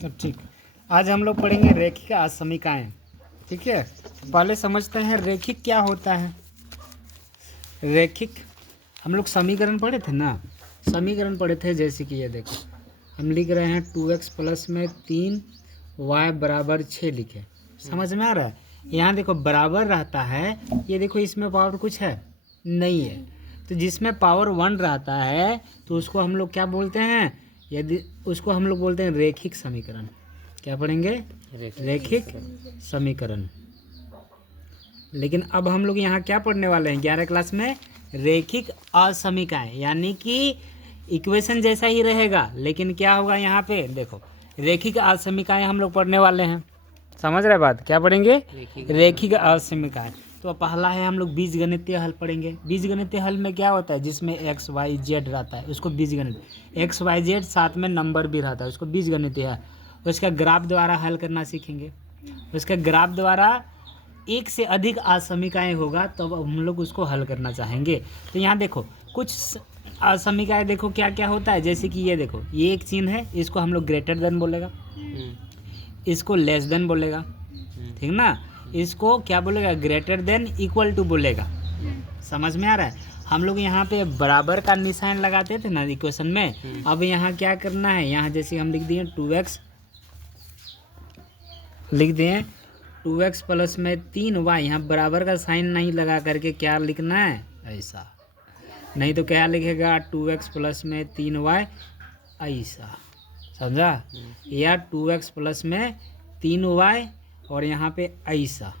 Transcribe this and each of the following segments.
तो ठीक, आज हम लोग पढ़ेंगे रेखिक असमीकाएं। ठीक है, पहले समझते हैं रेखिक क्या होता है। रेखिक हम लोग समीकरण पढ़े थे ना, समीकरण पढ़े थे। जैसे कि ये देखो, हम लिख रहे हैं 2x प्लस में 3y बराबर 6 लिखे। समझ में आ रहा है? यहाँ देखो बराबर रहता है, ये देखो इसमें पावर कुछ है नहीं है, तो जिसमें पावर 1 रहता है तो उसको हम लोग क्या बोलते हैं, यदि उसको हम लोग बोलते हैं रेखिक समीकरण। क्या पढ़ेंगे? रेखिक समीकरण। लेकिन अब हम लोग यहाँ क्या पढ़ने वाले हैं 11 क्लास में? रेखिक असमीकाएं, यानी कि इक्वेशन जैसा ही रहेगा, लेकिन क्या होगा यहाँ पे देखो, रेखिक असमीकाएं हम लोग पढ़ने वाले हैं। समझ रहे बात? क्या पढ़ेंगे? रेखिक असमीकाएं। तो पहला है हम लोग बीजगणितीय हल पढ़ेंगे। बीजगणितीय हल में क्या होता है, जिसमें एक्स वाई जेड रहता है उसको बीजगणित, एक्स वाई जेड साथ में नंबर भी रहता है उसको बीजगणितीय है। उसका ग्राफ द्वारा हल करना सीखेंगे। उसके ग्राफ द्वारा एक से अधिक असमीकाएं होगा तब तो हम लोग उसको हल करना चाहेंगे। तो यहाँ देखो कुछ असमीकाएं देखो क्या क्या होता है। जैसे कि ये देखो, ये एक चिन्ह है, इसको हम लोग ग्रेटर देन बोलेगा, इसको लेस देन बोलेगा, ठीक ना। इसको क्या बोलेगा? ग्रेटर देन इक्वल टू बोलेगा। समझ में आ रहा है? हम लोग यहाँ पे बराबर का निशान लगाते थे ना इक्वेशन में। अब यहाँ क्या करना है, यहाँ जैसे हम लिख दिए 2x, लिख दिए 2x प्लस में 3y, यहाँ बराबर का साइन नहीं लगा करके क्या लिखना है ऐसा, नहीं तो क्या लिखेगा 2x प्लस में 3y ऐसा, समझा? या 2x प्लस में 3y और यहाँ पे ऐसा,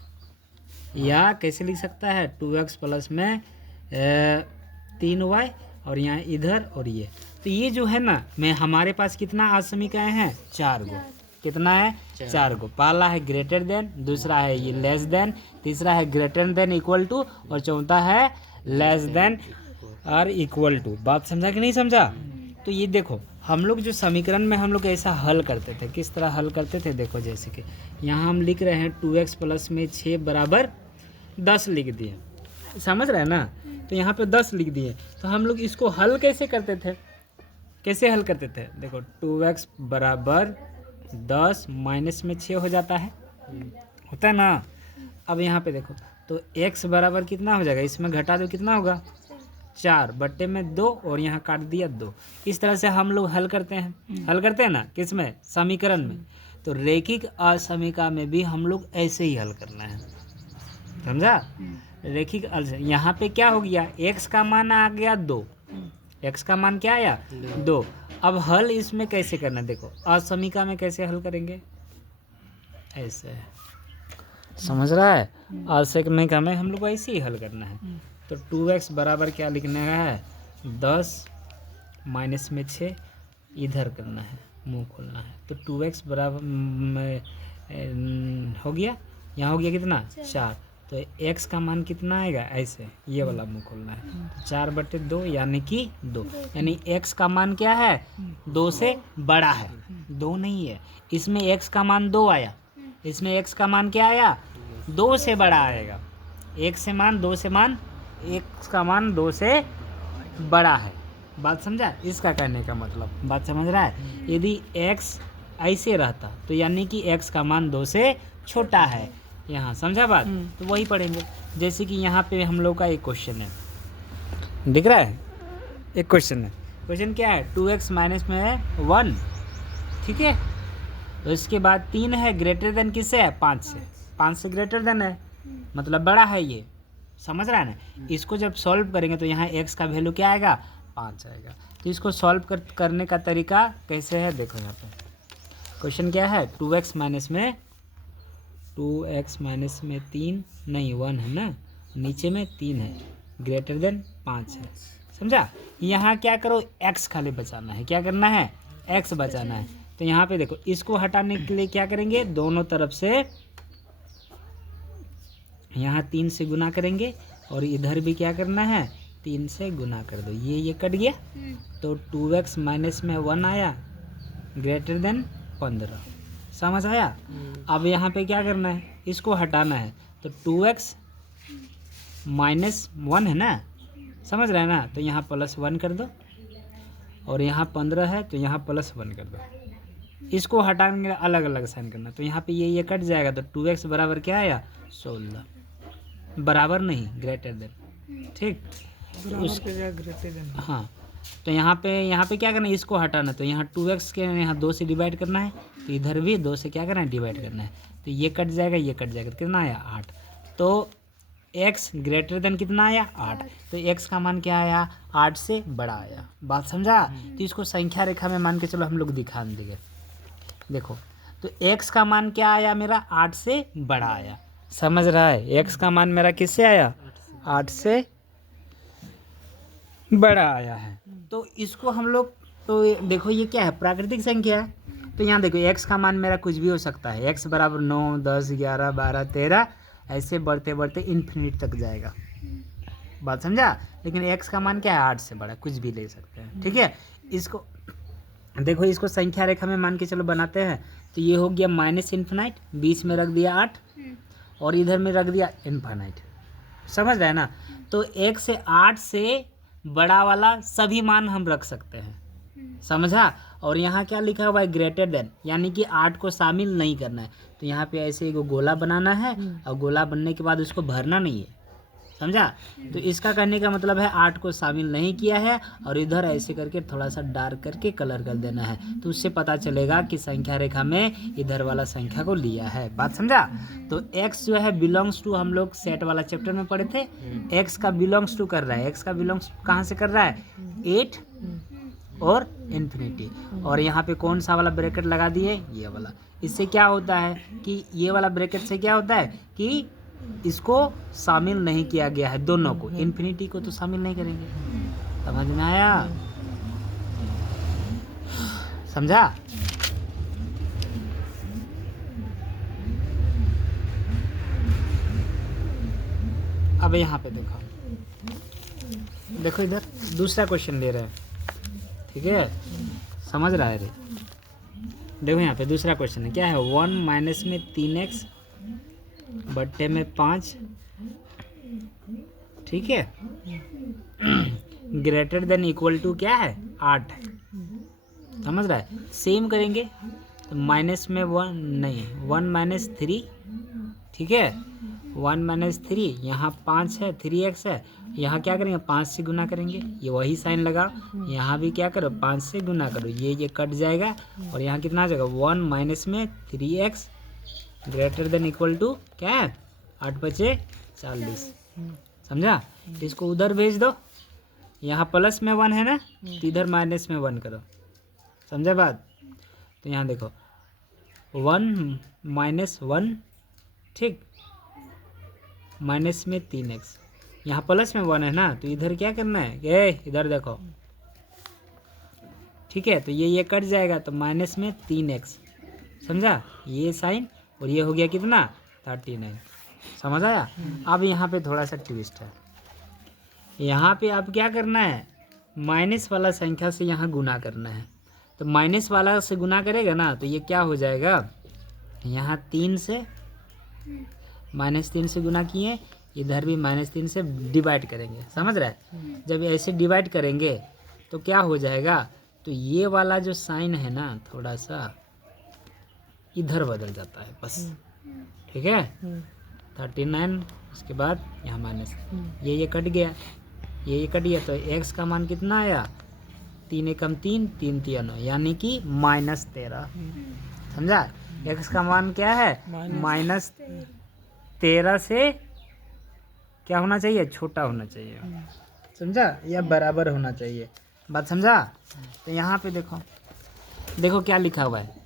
या कैसे लिख सकता है 2x प्लस में 3y और यहाँ इधर और ये। तो ये जो है ना, मैं हमारे पास कितना असमीकाएं हैं? 4 गो। कितना है? 4 गो। पहला है ग्रेटर देन, दूसरा है ये लेस देन, तीसरा है ग्रेटर देन इक्वल टू, और चौथा है लेस देन और इक्वल टू। बात समझा कि नहीं समझा? तो ये देखो, हम लोग जो समीकरण में हम लोग ऐसा हल करते थे, किस तरह हल करते थे देखो। जैसे कि यहाँ हम लिख रहे हैं 2x प्लस में 6 बराबर 10 लिख दिए, समझ रहे हैं ना। तो यहाँ पे 10 लिख दिए, तो हम लोग इसको हल कैसे करते थे? कैसे हल करते थे देखो, 2x बराबर 10 माइनस में 6 हो जाता है, होता है ना। अब यहाँ पे देखो, तो x बराबर कितना हो जाएगा, इसमें घटा दो कितना होगा 4 बट्टे में 2 और यहाँ काट दिया 2। इस तरह से हम लोग हल करते हैं। हल करते हैं ना किस में? समीकरण में। तो रेखिक असमीका में भी हम लोग ऐसे ही हल करना है, समझा? रेखिक यहाँ पे क्या हो गया, x का मान आ गया 2, x का मान क्या आया 2। अब हल इसमें कैसे करना है देखो, असमीका में कैसे हल करेंगे ऐसे, समझ रहा है? असमीका में हम लोग ऐसे ही हल करना है। तो 2x बराबर क्या लिखना है 10 माइनस में 6, इधर करना है, मुंह खोलना है। तो 2x बराबर हो गया, यहाँ हो गया कितना 4, तो x का मान कितना आएगा ऐसे, ये वाला मुंह खोलना है। तो 4 बटे 2 यानी कि 2, यानी x का मान क्या है 2 से बड़ा है, 2 नहीं है। इसमें x का मान 2 आया, इसमें x का मान क्या आया 2 से बड़ा आएगा। एक से मान 2 से मान, x का मान 2 से बड़ा है। बात समझा? इसका कहने का मतलब, बात समझ रहा है? यदि x ऐसे रहता तो यानी कि x का मान 2 से छोटा है, यहाँ समझा बात? तो वही पढ़ेंगे। जैसे कि यहाँ पे हम लोग का एक क्वेश्चन है, दिख रहा है? एक क्वेश्चन है। क्वेश्चन क्या है? 2x माइनस में है 1, ठीक है। तो इसके बाद 3 है, ग्रेटर देन किससे है 5 से, 5 से ग्रेटर देन है, मतलब बड़ा है ये, समझ रहा है ना। इसको जब सॉल्व करेंगे तो यहाँ x का वैल्यू क्या आएगा 5 आएगा। तो इसको सॉल्व करने का तरीका कैसे है देखो। यहाँ पे क्वेश्चन क्या है, 2x माइनस में 3 नहीं 1 है ना, नीचे में 3 है, ग्रेटर देन 5 है, समझा? यहाँ क्या करो, x खाली बचाना है। क्या करना है? x बचाना है। तो यहाँ पे देखो, इसको हटाने के लिए क्या करेंगे, दोनों तरफ से यहाँ 3 से गुना करेंगे और इधर भी क्या करना है 3 से गुना कर दो, ये कट गया। तो 2x माइनस में 1 आया, ग्रेटर देन 15, समझ आया? अब यहाँ पे क्या करना है, इसको हटाना है। तो 2x माइनस 1 है ना, समझ रहे हैं ना, तो यहाँ +1 कर दो, और यहाँ 15 है तो यहाँ +1 कर दो, इसको हटाने के लिए अलग अलग साइन करना। तो यहाँ पे ये कट जाएगा तो 2x बराबर क्या आया 16, बराबर नहीं ग्रेटर देन, ठीक। ग्रेटर देन, हाँ, तो यहाँ पे क्या करना है, इसको हटाना। तो यहाँ 2x के यहाँ 2 से डिवाइड करना है, तो इधर भी 2 से क्या करना है डिवाइड करना है। तो ये कट जाएगा, ये कट जाएगा, तो कितना आया 8। तो x ग्रेटर देन कितना आया 8। तो x का मान क्या आया 8 से बड़ा आया। बात समझा। तो इसको संख्या रेखा में मान के चलो हम लोग दिखा देंगे। देखो तो x का मान क्या आया मेरा 8 से बड़ा आया। समझ रहा है, x का मान मेरा किससे आया 8 से बड़ा आया है। तो इसको हम लोग, तो देखो ये क्या है प्राकृतिक संख्या है। तो यहाँ देखो x का मान मेरा कुछ भी हो सकता है, x बराबर 9, 10, 11, 12, 13 ऐसे बढ़ते बढ़ते इन्फिनिट तक जाएगा। बात समझा। लेकिन x का मान क्या है 8 से बड़ा, कुछ भी ले सकते हैं, ठीक है। इसको देखो, इसको संख्या रेखा में मान के चलो बनाते हैं। तो ये हो गया माइनस इन्फिनाइट, बीच में रख दिया 8 और इधर में रख दिया इन्फिनाइट। समझ रहे हैं ना। तो 1 से 8 से बड़ा वाला सभी मान हम रख सकते हैं, समझा। और यहाँ क्या लिखा हुआ है ग्रेटर देन, यानी कि 8 को शामिल नहीं करना है। तो यहाँ पे ऐसे एक गोला बनाना है और गोला बनने के बाद उसको भरना नहीं है, समझा। तो इसका कहने का मतलब है 8 को शामिल नहीं किया है और इधर ऐसे करके थोड़ा सा डार्क करके कलर कर देना है। तो उससे पता चलेगा कि संख्या रेखा में इधर वाला संख्या को लिया है। बात समझा। तो x जो है बिलोंग्स टू, हम लोग सेट वाला चैप्टर में पढ़े थे, x का बिलोंग्स टू कर रहा है। x का बिलोंग्स कहाँ से कर रहा है 8 और इन्फिनिटी। और यहाँ पे कौन सा वाला ब्रैकेट लगा दिए, ये वाला। इससे क्या होता है कि ये वाला ब्रैकेट से क्या होता है कि इसको शामिल नहीं किया गया है, दोनों को, इन्फिनिटी को तो शामिल नहीं करेंगे। समझ में आया, समझा। अब यहाँ पे देखो, देखो इधर दूसरा क्वेश्चन ले रहे हैं, ठीक है, समझ रहा है रे। देखो यहाँ पे दूसरा क्वेश्चन है, क्या है 1 माइनस में 3x बट्टे में 5, ठीक है, ग्रेटर देन इक्वल टू क्या है 8। समझ रहा है। सेम करेंगे तो माइनस में 1 नहीं, 1 माइनस 3, ठीक है, 1 माइनस 3, यहाँ 5 है, 3x है, यहाँ क्या करेंगे 5 से गुना करेंगे, ये वही साइन लगा। यहाँ भी क्या करो 5 से गुना करो, ये कट जाएगा और यहाँ कितना आ जाएगा 1 माइनस में 3x greater than equal to क्या है 8 बचे 40। समझा। इसको उधर भेज दो, यहाँ प्लस में 1 है ना, तो इधर माइनस में 1 करो। समझा बात। तो यहाँ देखो 1 माइनस 1, ठीक, माइनस में 3x, यहाँ प्लस में 1 है ना, तो इधर क्या करना है, इधर देखो, ठीक है। तो ये कट जाएगा तो माइनस में 3x, समझा, ये साइन, और ये हो गया कितना 39। समझ आया। अब यहाँ पे थोड़ा सा ट्विस्ट है, यहाँ पे आप क्या करना है माइनस वाला संख्या से यहाँ गुना करना है। तो माइनस वाला से गुना करेगा ना, तो ये क्या हो जाएगा, यहाँ 3 से -3 से गुना किए, इधर भी -3 से डिवाइड करेंगे। समझ रहा है। जब ऐसे डिवाइड करेंगे तो क्या हो जाएगा, तो ये वाला जो साइन है ना थोड़ा सा इधर बदल जाता है बस, ठीक है। 39, उसके बाद यहाँ माइनस, ये कट गया, ये कट गया। तो x का मान कितना आया 3 एकम 3, 3 3 9, यानी कि -13। समझा। x का मान क्या है -13 से क्या होना चाहिए, छोटा होना चाहिए, समझा, या बराबर होना चाहिए। बात समझा। तो यहाँ पे देखो, देखो क्या लिखा हुआ है,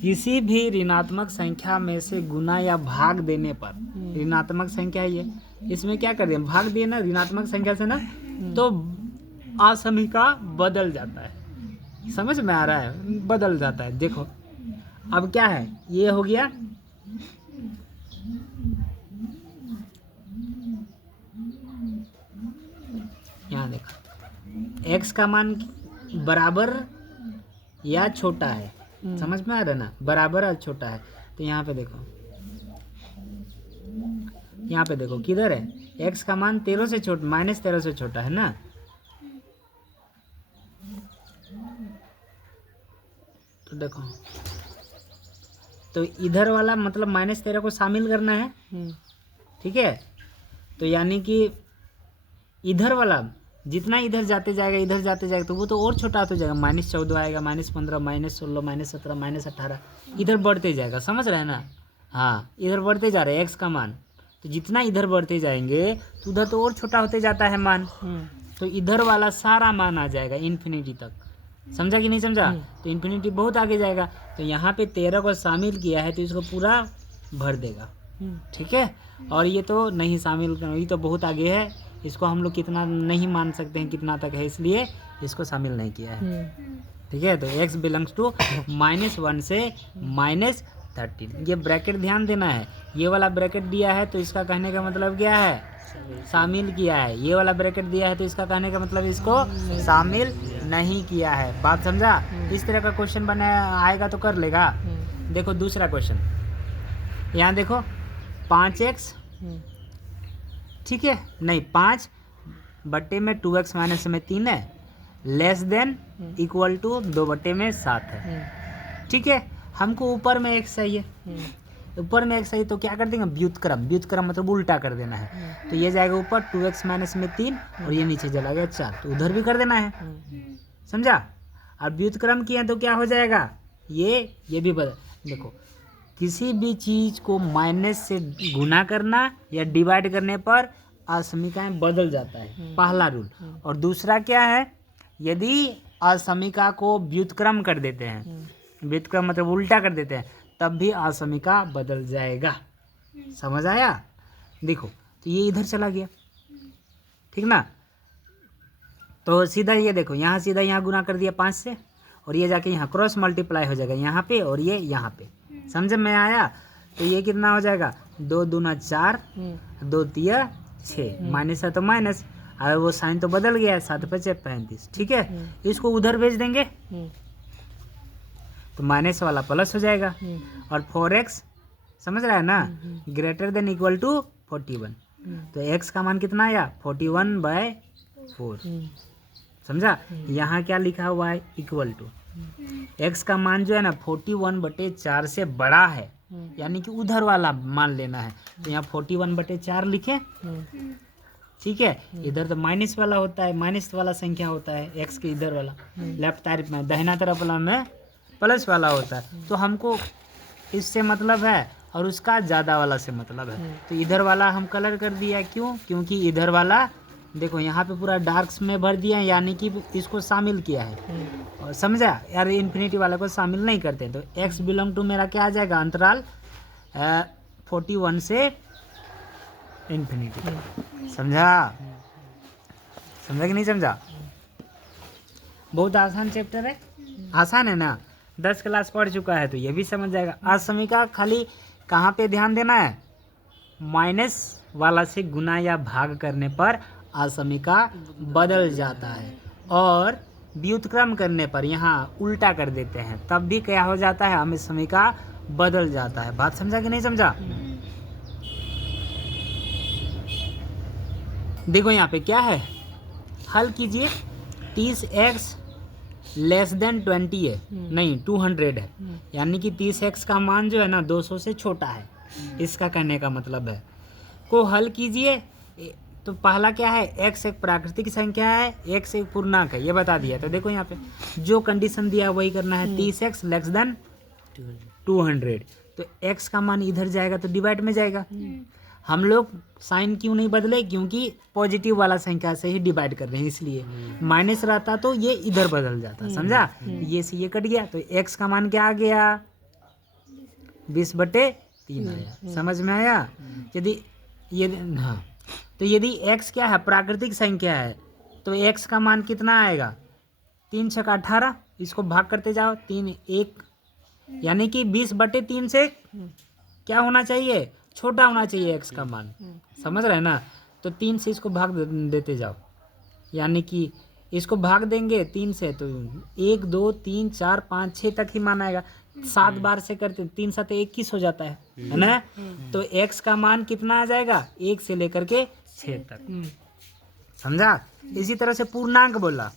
किसी भी ऋणात्मक संख्या में से गुना या भाग देने पर, ऋणात्मक संख्या ये, इसमें क्या कर दें भाग दिए ना ऋणात्मक संख्या से ना, तो असमीका बदल जाता है। समझ में आ रहा है, बदल जाता है। देखो अब क्या है, ये हो गया, यहाँ देखो x का मान बराबर या छोटा है, समझ में आ रहा है ना, बराबर और छोटा है। तो यहाँ पे देखो, यहाँ पे देखो किधर है, x का मान 13 से छोटा, -13 से छोटा है ना, तो देखो, तो इधर वाला मतलब -13 को शामिल करना है, ठीक है। तो यानी कि इधर वाला जितना इधर जाते जाएगा तो वो तो और छोटा होता जाएगा, -14 आएगा, -15, -16, -17, -18, इधर बढ़ते जाएगा, समझ रहे हैं ना। हाँ, इधर बढ़ते जा रहे हैं एक्स का मान, तो जितना इधर बढ़ते जाएंगे तो उधर तो और छोटा होते जाता है मान, तो इधर वाला सारा मान आ जाएगा इन्फिनिटी तक, समझा कि नहीं समझा। तो इन्फिनिटी बहुत आगे जाएगा, तो यहाँ पे 13 को शामिल किया है तो इसको पूरा भर देगा, ठीक है। और ये तो नहीं शामिल, ये तो बहुत आगे है, इसको हम लोग कितना नहीं मान सकते हैं कितना तक है, इसलिए इसको शामिल नहीं किया है, ठीक है। तो x बिलोंग्स टू -1 से -13, ये ब्रैकेट ध्यान देना है, ये वाला ब्रैकेट दिया है तो इसका कहने का मतलब क्या है, शामिल किया है। ये वाला ब्रैकेट दिया है तो इसका कहने का मतलब इसको शामिल नहीं किया है, बात समझा। इस तरह का क्वेश्चन बना आएगा तो कर लेगा। देखो दूसरा क्वेश्चन, यहाँ देखो 5x, ठीक है, नहीं 5 बट्टे में 2x माइनस में 3 है, लेस देन इक्वल टू 2 बट्टे में 7 है, ठीक है। हमको ऊपर में x चाहिए, ऊपर में x चाहिए तो क्या कर देंगे, व्युत्क्रम मतलब उल्टा कर देना है, तो ये जाएगा ऊपर 2x माइनस में 3 और ये नीचे चला गया 4, तो उधर भी कर देना है, समझा। अब व्युत्क्रम किया तो क्या हो जाएगा, ये भी बदल। देखो किसी भी चीज़ को माइनस से गुना करना या डिवाइड करने पर असमीकाएं बदल जाता है, पहला रूल। और दूसरा क्या है, यदि असमीका को व्युत्क्रम कर देते हैं, व्युत्क्रम मतलब उल्टा कर देते हैं, तब भी असमीका बदल जाएगा, समझ आया। देखो तो ये इधर चला गया, ठीक ना, तो सीधा ये देखो, यहाँ सीधा यहाँ गुना कर दिया 5 से, और ये जाके यहाँ क्रॉस मल्टीप्लाई हो जाएगा यहाँ पे, और ये यहाँ पे, समझ में आया। तो ये कितना हो जाएगा, 2 दूना 4, 2 तिया 6, माइनस है तो माइनस, और वो साइन तो बदल गया है, 7 5 35, ठीक है। इसको उधर भेज देंगे तो माइनस वाला प्लस हो जाएगा, और 4x समझ रहा है ना, ग्रेटर देन इक्वल टू 41, तो x का मान कितना आया 41/4, समझा। यहाँ क्या लिखा हुआ है, इक्वल टू, x का मान जो है ना 41/4 से बड़ा है, यानी कि उधर वाला मान लेना है, तो यहाँ 41/4 लिखे, ठीक है। इधर तो माइनस वाला होता है, माइनस वाला संख्या होता है x के इधर वाला, लेफ्ट तरफ में, दाहिना तरफ वाला में प्लस वाला होता है, तो हमको इससे मतलब है और उसका ज़्यादा वाला से मतलब है, तो इधर वाला हम कलर कर दिया, क्यों, क्योंकि इधर वाला देखो यहाँ पे पूरा डार्क्स में भर दिया, यानी कि इसको शामिल किया है, और समझा यार, इन्फिनिटी वाले को शामिल नहीं करते, तो x बिलोंग टू मेरा क्या आ जाएगा, अंतराल 41 से इन्फिनिटी, समझा कि नहीं समझा। बहुत आसान चैप्टर है, आसान है ना, 10 क्लास पढ़ चुका है तो ये भी समझ जाएगा। असमीका खाली कहाँ पे ध्यान देना है, माइनस वाला से गुना या भाग करने पर असमीका बदल जाता है, और व्युत्क्रम करने पर यहाँ उल्टा कर देते हैं तब भी क्या हो जाता है, हमें समीका बदल जाता है। बात समझा कि नहीं समझा। देखो यहाँ पे क्या है, हल कीजिए, 30x लेस देन 20 है, नहीं 200 है, यानी कि 30x का मान जो है ना 200 से छोटा है, इसका कहने का मतलब है, को हल कीजिए। तो पहला क्या है, x एक प्राकृतिक संख्या है, x एक पूर्णांक है, ये बता दिया। तो देखो यहाँ पे जो कंडीशन दिया वही करना है, 30x लेस देन 200, तो x का मान इधर जाएगा तो डिवाइड में जाएगा। हम लोग साइन क्यों नहीं बदले, क्योंकि पॉजिटिव वाला संख्या से ही डिवाइड कर रहे हैं, इसलिए माइनस रहता तो ये इधर बदल जाता, समझा। ये से ये कट गया, तो x का मान क्या आ गया, 20/3 आया, समझ में आया। यदि ये हाँ, तो यदि x क्या है, प्राकृतिक संख्या है, तो x का मान कितना आएगा, 3 6 18, इसको भाग करते जाओ, 3 1, यानी कि 20/3 से क्या होना चाहिए, छोटा होना चाहिए x का मान, समझ रहे हैं ना। तो 3 से इसको भाग देते जाओ, यानी कि इसको भाग देंगे 3 से तो 1 2 3 4 5 6 तक ही मान आएगा। 7 बार से करते 3 7 21 हो जाता है ना। तो x का मान कितना आ जाएगा, 1 से लेकर के 6 तक, समझा। इसी तरह से पूर्णांक बोला,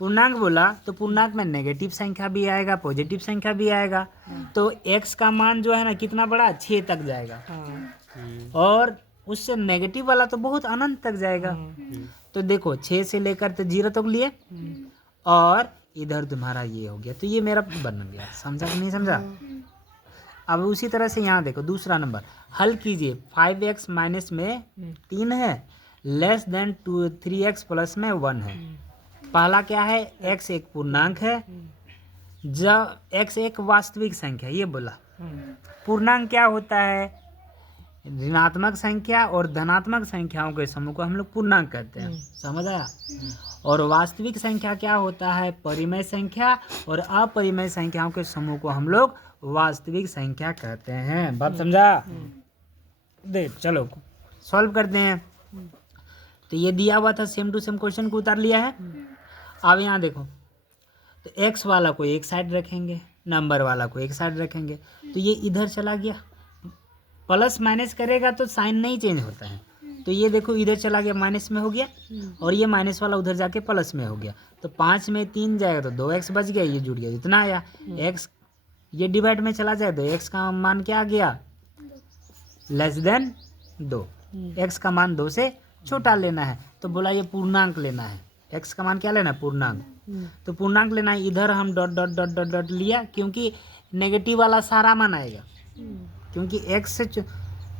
पूर्णांक बोला तो पूर्णांक में नेगेटिव संख्या भी आएगा, पॉजिटिव संख्या भी आएगा। तो x का मान जो है ना कितना बड़ा, 6 तक जाएगा, हाँ और उससे नेगेटिव वाला तो बहुत अनंत तक जाएगा। तो देखो 6 से लेकर तो 0 तक लिए, और इधर तुम्हारा ये हो गया, तो ये मेरा बन गया। समझा कि नहीं समझा? अब उसी तरह से यहाँ देखो दूसरा नंबर हल कीजिए। 5x माइनस में 3 है, लेस देन 3x प्लस में 1 है। पहला क्या है, x एक पूर्णांक है, जब x एक वास्तविक संख्या, ये बोला। पूर्णांक क्या होता है, ऋणात्मक संख्या और धनात्मक संख्याओं के समूह को हम लोग पूर्णांक कहते हैं। समझ आया? और वास्तविक संख्या क्या होता है, परिमेय संख्या, और अपरिमेय संख्याओं के समूह को हम लोग वास्तविक संख्या कहते हैं। बात समझा? देख चलो सॉल्व करते हैं। तो ये दिया हुआ था, सेम टू सेम क्वेश्चन को उतार लिया है। अब यहाँ देखो, तो x वाला को एक साइड रखेंगे, नंबर वाला को एक साइड रखेंगे, तो ये इधर चला गया। प्लस माइनस करेगा तो साइन नहीं चेंज होता है, तो ये देखो इधर चला गया, माइनस में हो गया, और ये माइनस वाला उधर जाके प्लस में हो गया। तो 5 में 3 जाएगा तो 2x बच गया, ये जुड़ गया, इतना आया। x ये डिवाइड में चला जाए तो x का मान क्या आ गया, लेस देन 2। x का मान 2 से छोटा लेना है, तो बोला ये पूर्णांक लेना है। x का मान क्या लेना है, पूर्णांक। तो पूर्णांक लेना है, इधर हम dot dot dot dot dot लिया, क्योंकि नेगेटिव वाला सारा मान आएगा, क्योंकि x से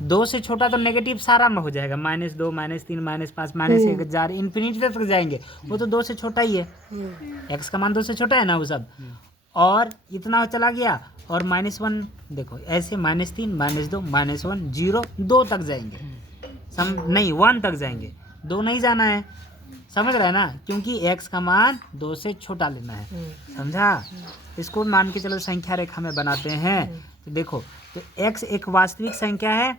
2 से छोटा तो नेगेटिव सारा में हो जाएगा, -2 -3 -5 -1 जार इन्फिनिटी तक जाएंगे, वो तो 2 से छोटा ही है। x का मान 2 से छोटा है ना वो सब, और इतना चला गया, और -1 देखो ऐसे -3 -2 -1 0 2 तक जाएंगे, नहीं 1 तक जाएंगे, 2 नहीं जाना है। समझ रहे हैं ना, क्योंकि x का मान 2 से छोटा लेना है। समझा? इसको मान के चलो संख्या रेखा में बनाते हैं। तो देखो, तो x एक वास्तविक संख्या है,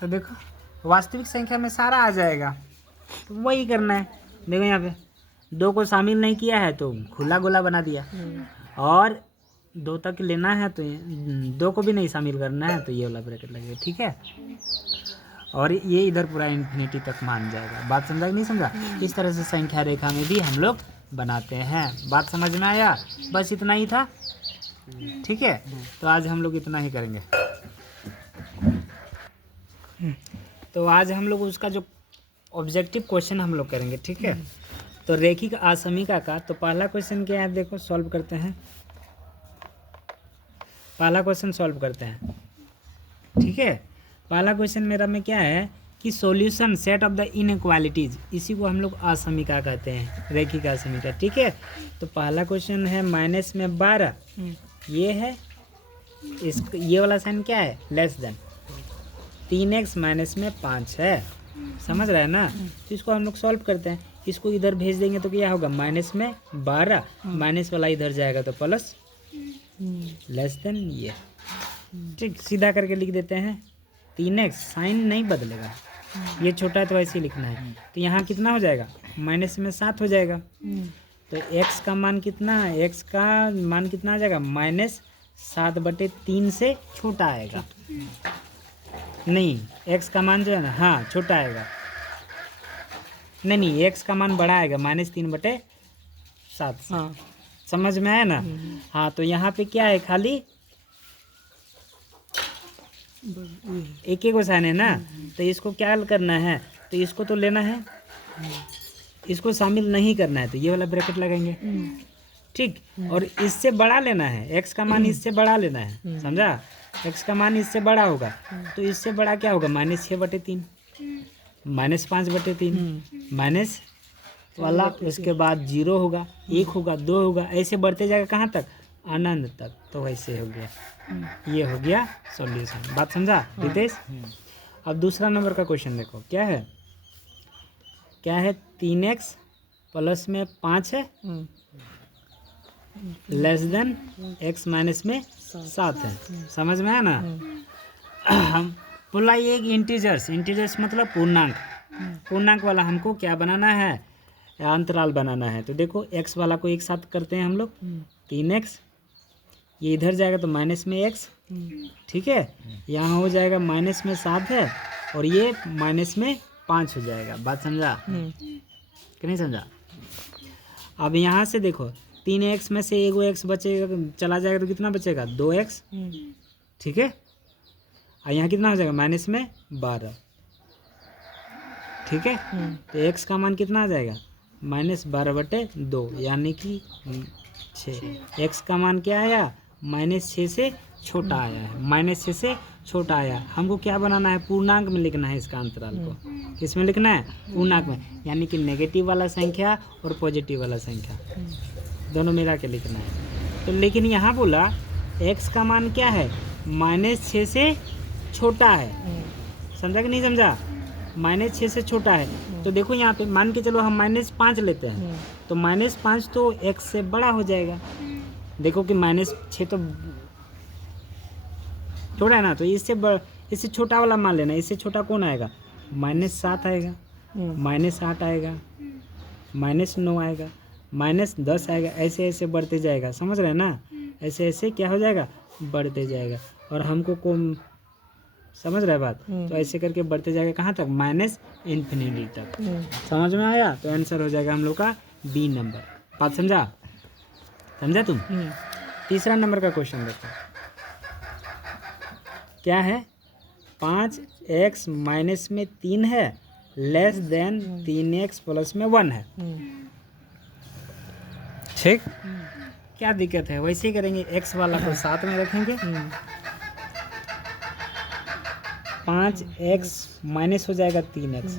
तो देखो वास्तविक संख्या में सारा आ जाएगा, तो वही करना है। देखो यहाँ पे 2 को शामिल नहीं किया है तो खुला गोला बना दिया, और 2 तक लेना है तो 2 को भी नहीं शामिल करना है, तो ये वाला ब्रैकेट लगेगा। ठीक है, और ये इधर पूरा इन्फिनिटी तक मान जाएगा। बात समझा कि नहीं समझा? इस तरह से संख्या रेखा में भी हम लोग बनाते हैं। बात समझ में आया? बस इतना ही था। ठीक है, तो आज हम लोग इतना ही करेंगे। तो आज हम लोग उसका जो ऑब्जेक्टिव क्वेश्चन हम लोग करेंगे। ठीक है, तो रेखिक आसमिका का तो पहला क्वेश्चन क्या है, देखो सॉल्व करते हैं। पहला क्वेश्चन सॉल्व करते हैं। ठीक है, पहला क्वेश्चन मेरा में क्या है कि solution set of the inequalities, इसी को हम लोग आसमिका कहते हैं, रेखिक आसमिका। ठीक है, तो पहला क्वेश्चन है -12, ये है, इस ये वाला साइन क्या है, लेस देन 3x -5 है। समझ रहे हैं ना? तो इसको हम लोग सॉल्व करते हैं। इसको इधर भेज देंगे तो क्या होगा, -12, माइनस वाला इधर जाएगा तो प्लस, लेस देन ये। ठीक, सीधा करके लिख देते हैं 3x, साइन नहीं बदलेगा, ये छोटा है तो ऐसे ही लिखना है। तो यहाँ कितना हो जाएगा, -7 हो जाएगा। तो x का मान कितना है, x का मान कितना आ जाएगा, -7/3 से छोटा आएगा। नहीं, x का मान जो है ना, हाँ छोटा आएगा, नहीं x का मान बड़ा आएगा, -3/7 से। हाँ समझ में आया ना? हाँ, तो यहाँ पे क्या है, खाली एक एक साइन है ना, तो इसको क्या करना है, तो इसको तो लेना है, इसको शामिल नहीं करना है, तो ये वाला ब्रैकेट लगाएंगे। ठीक, और इससे बड़ा लेना है, x का मान इससे बड़ा लेना है। समझा? x का मान इससे बड़ा होगा, तो इससे बड़ा क्या होगा, -6/3, -5/3, माइनस वाला, उसके बाद 0 होगा, 1 होगा, 2 होगा, ऐसे बढ़ते जाएगा कहाँ तक, अनंत तक। तो वैसे हो गया, ये हो गया सॉल्यूशन। बात समझा रितेश? अब दूसरा नंबर का क्वेश्चन देखो, क्या है, 3x प्लस में 5 है, लेस देन x माइनस में 7 है। समझ में आया ना? हम बोला ये एक इंटीजर्स मतलब पूर्णांक वाला हमको क्या बनाना है, अंतराल बनाना है। तो देखो x वाला को एक साथ करते हैं हम लोग, 3x, ये इधर जाएगा तो माइनस में x, ठीक है, यहाँ हो जाएगा माइनस में 7 है और ये माइनस में 5 हो जाएगा। बात समझा कि नहीं समझा? अब यहाँ से देखो 3x में से एगो x बचेगा, चला जाएगा तो कितना बचेगा 2x। ठीक है, और यहाँ कितना हो जाएगा माइनस में 12। ठीक है, तो x का मान कितना आ जाएगा -12/2 यानी कि 6। x का मान क्या आया -6 से छोटा आया है, -6 से छोटा आया। हमको क्या बनाना है पूर्णांक में लिखना है इसका अंतराल को। किस में लिखना है पूर्णांक में, यानी कि नेगेटिव वाला संख्या और पॉजिटिव वाला संख्या दोनों मिला के लिखना है। तो लेकिन यहाँ बोला x का मान क्या है -6 से छोटा है। समझा कि नहीं समझा? -6 से छोटा है। तो देखो यहाँ पे मान के चलो हम -5 लेते हैं तो -5 तो x से बड़ा हो जाएगा। देखो कि -6 तो छोटा है ना, तो इससे छोटा वाला मान लेना। इससे छोटा कौन आएगा -7 आएगा, -8 आएगा, -9 आएगा, -10 आएगा, ऐसे ऐसे बढ़ते जाएगा। समझ रहे हैं ना? ऐसे ऐसे क्या हो जाएगा बढ़ते जाएगा। और हमको कौन समझ रहा है बात? तो ऐसे करके बढ़ते जाएगा कहाँ तक -इन्फिनिटी तक। समझ में आया? तो आंसर हो जाएगा हम लोग का बी नंबर। बात समझा? समझा तुम? तीसरा नंबर का क्वेश्चन देखो क्या है। 5x माइनस में 3 है लेस देन 3x प्लस में 1 है। ठीक, क्या दिक्कत है? वैसे ही करेंगे, x वाला को साथ में रखेंगे। 5x माइनस हो जाएगा 3x।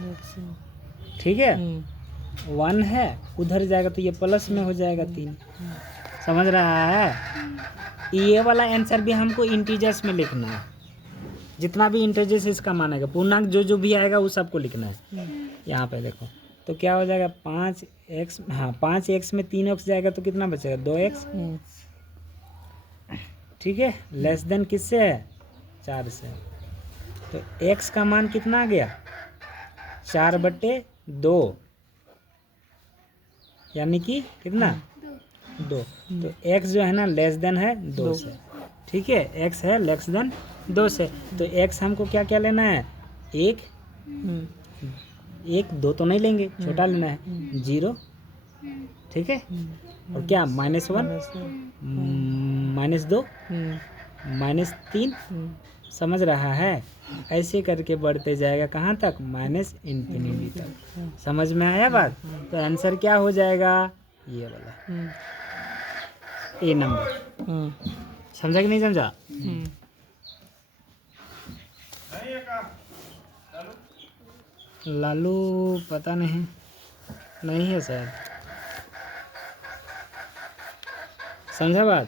ठीक है, 1 है उधर जाएगा तो ये प्लस में हो जाएगा 3। समझ रहा है? ये वाला आंसर भी हमको इंटीजर्स में लिखना है। जितना भी इंटीजर्स इसका मान आएगा, पूर्णांक जो भी आएगा वो सबको लिखना है। यहाँ पे देखो तो क्या हो जाएगा 5x, हाँ 5x में 3x जाएगा तो कितना बचेगा 2x। ठीक है, लेस देन किससे है 4 से। तो x का मान कितना आ गया 4/2 यानी कि कितना 2। तो x जो है ना लेस देन है 2 से। ठीक है, x है लेस देन 2 से। तो x हमको क्या क्या लेना है 1, 2 तो नहीं लेंगे, छोटा लेना है 0। ठीक है, और क्या -1, -2, -3। समझ रहा है? ऐसे करके बढ़ते जाएगा कहाँ तक -इन्फिनिटी तक। समझ में आया बात? तो आंसर क्या हो जाएगा ये वाला ए नंबर। समझा कि नहीं समझा? लालू पता नहीं है शायद। समझा बात?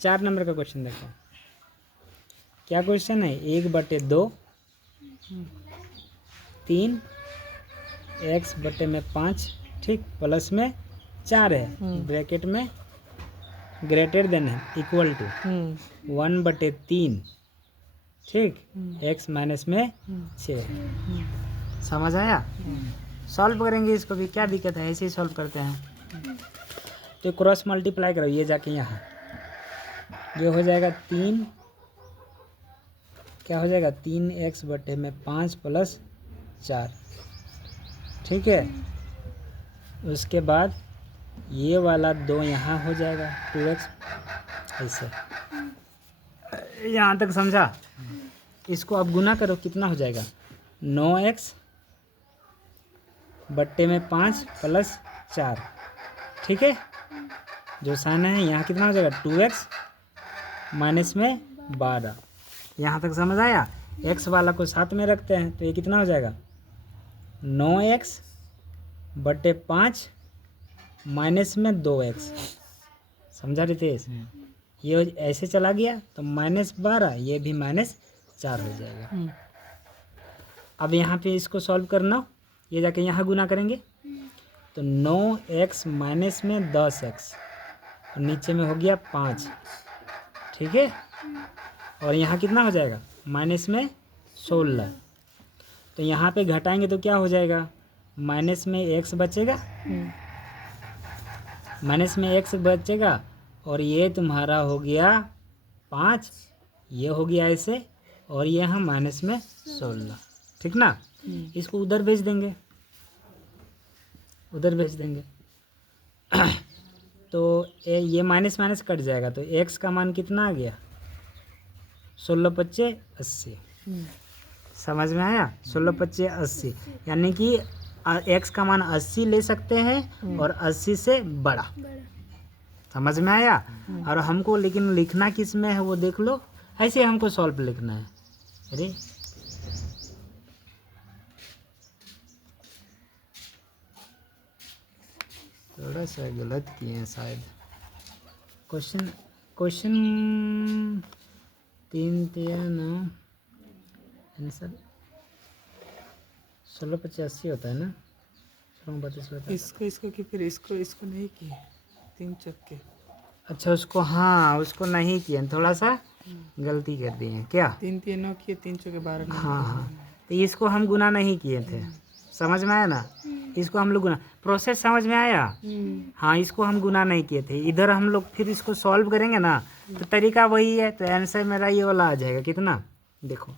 4 नंबर का क्वेश्चन देखो क्या क्वेश्चन है। 1/2 3 x/5 ठीक प्लस में 4 है ब्रैकेट में ग्रेटर देन है इक्वल टू 1/3 ठीक x माइनस में 6। समझ आया? सॉल्व करेंगे इसको भी, क्या दिक्कत है, ऐसे ही सॉल्व करते हैं। तो क्रॉस मल्टीप्लाई करो ये जाके यहाँ, ये हो जाएगा 3, क्या हो जाएगा 3x/5 + 4। ठीक है, उसके बाद ये वाला 2 यहाँ हो जाएगा 2x। ऐसे यहाँ तक समझा? इसको अब गुना करो, कितना हो जाएगा 9x/5 + 4। ठीक है, जो साइन है यहाँ कितना हो जाएगा 2x माइनस में 12। यहाँ तक समझ आया? x वाला को साथ में रखते हैं तो ये कितना हो जाएगा 9x/5 माइनस में 2x। समझा रितेश? ये ऐसे चला गया तो -12, ये भी -4 हो जाएगा। अब यहाँ पे इसको सॉल्व करना, ये जाके यहाँ गुना करेंगे तो 9x माइनस में 10x और नीचे में हो गया 5। ठीक है, और यहाँ कितना हो जाएगा माइनस में 16। तो यहाँ पे घटाएंगे तो क्या हो जाएगा माइनस में x बचेगा, माइनस में x बचेगा और ये तुम्हारा हो गया 5 ये हो गया ऐसे, और ये हम माइनस में 16, ठीक ना। इसको उधर भेज देंगे, उधर भेज देंगे। तो ये माइनस माइनस कट जाएगा, तो x का मान कितना आ गया, 16 पच्चे 80। समझ में आया, 16 पच्चे 80, यानी कि x का मान 80 ले सकते हैं और 80 से बड़ा। समझ में आया। और हमको लेकिन लिखना किस में है वो देख लो, ऐसे हमको सॉल्व लिखना है। अरे थोड़ा सा गलत किए हैं शायद। क्वेश्चन 3 3 9 आंसर 16 पच्चीस 80 होता है ना, 16 32 होता है। इसको कि फिर इसको नहीं किए 3 चक्के। अच्छा उसको, हाँ उसको नहीं किए, थोड़ा सा गलती कर दिए हैं क्या। 3 3 9 किए, 3 चक्के 12 नहीं। हाँ हाँ, तो इसको हम गुना नहीं किए थे। समझ में आया ना, इसको हम लोग गुना, प्रोसेस समझ में आया। हाँ इसको हम गुना नहीं किए थे। इधर हम लोग फिर इसको सॉल्व करेंगे ना, तो तरीका वही है। तो आंसर मेरा ये वाला आ जाएगा, कितना देखो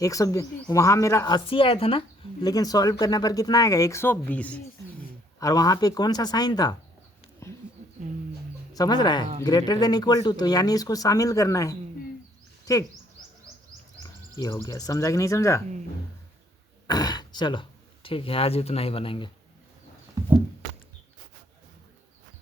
120, वहाँ मेरा 80 आया था ना, लेकिन सॉल्व करने पर कितना आएगा 120। और वहाँ पे कौन सा साइन था, समझ रहा है, ग्रेटर देन इक्वल टू, तो यानी इसको शामिल करना है। ठीक, ये हो गया, समझा कि नहीं समझा। चलो ठीक है, आज इतना ही बनाएंगे।